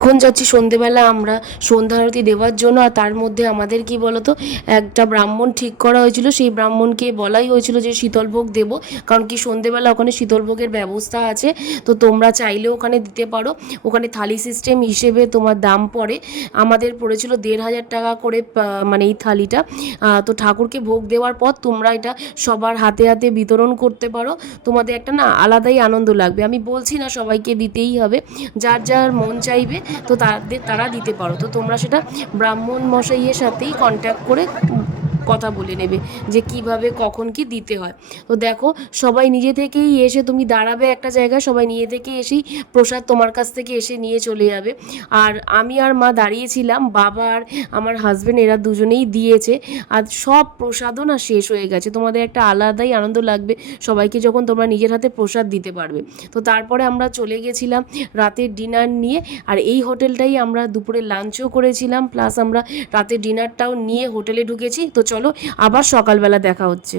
এখন যাচ্ছি সন্ধেবেলা আমরা সন্ধ্যা আরতি দেওয়ার জন্য। আর তার মধ্যে আমাদের কি বলতো, একটা ব্রাহ্মণ ঠিক করা হয়েছিল, সেই ব্রাহ্মণকে বলাই হয়েছিল যে শীতলভোগ দেবো, কারণ কি সন্ধেবেলা ওখানে শীতলভোগের ব্যবস্থা আছে। তো তোমরা চাইলেও ওখানে দিতে পারো। ওখানে থালি সিস্টেম হিসেবে তোমার দাম পড়ে, আমাদের পড়েছিল ১,৫০০ টাকা করে মানে এই থালিটা। তো ঠাকুরকে ভোগ দেওয়ার পর তোমরা এটা সবার হাতে হাতে বিতরণ করতে পারো। তোমাদের একটা না আলাদাই আনন্দ লাগবে। আমি বলছি না সবাইকে দিতেই হবে, যার যার মন চাইবে তো তারা দিতে পারো। তো তোমরা সেটা ব্রাহ্মণ মশাইয়ের সাথেই কন্ট্যাক্ট করে কথা বলে নেবে যে কিভাবে কখন কি দিতে হয়। তো দেখো, সবাই নিজে থেকেই এসে, তুমি দাঁড়াবে একটা জায়গায়, সবাই নিজে থেকে এসেই প্রসাদ তোমার কাছ থেকে এসে নিয়ে চলে যাবে। আর আমি আর মা দাঁড়িয়েছিলাম, বাবা আর আমার হাজব্যান্ড এরা দুজনেই দিয়েছে। আর সব প্রসাদও না শেষ হয়ে গেছে। তোমাদের একটা আলাদাই আনন্দ লাগবে সবাইকে যখন তোমরা নিজের হাতে প্রসাদ দিতে পারবে। তো তারপরে আমরা চলে গেছিলাম রাতের ডিনার নিয়ে। আর এই হোটেলটাই আমরা দুপুরে লাঞ্চও করেছিলাম, প্লাস আমরা রাতের ডিনারটাও নিয়ে হোটেলে ঢুকেছি। তো চলো, আবার সকালবেলা দেখা হচ্ছে।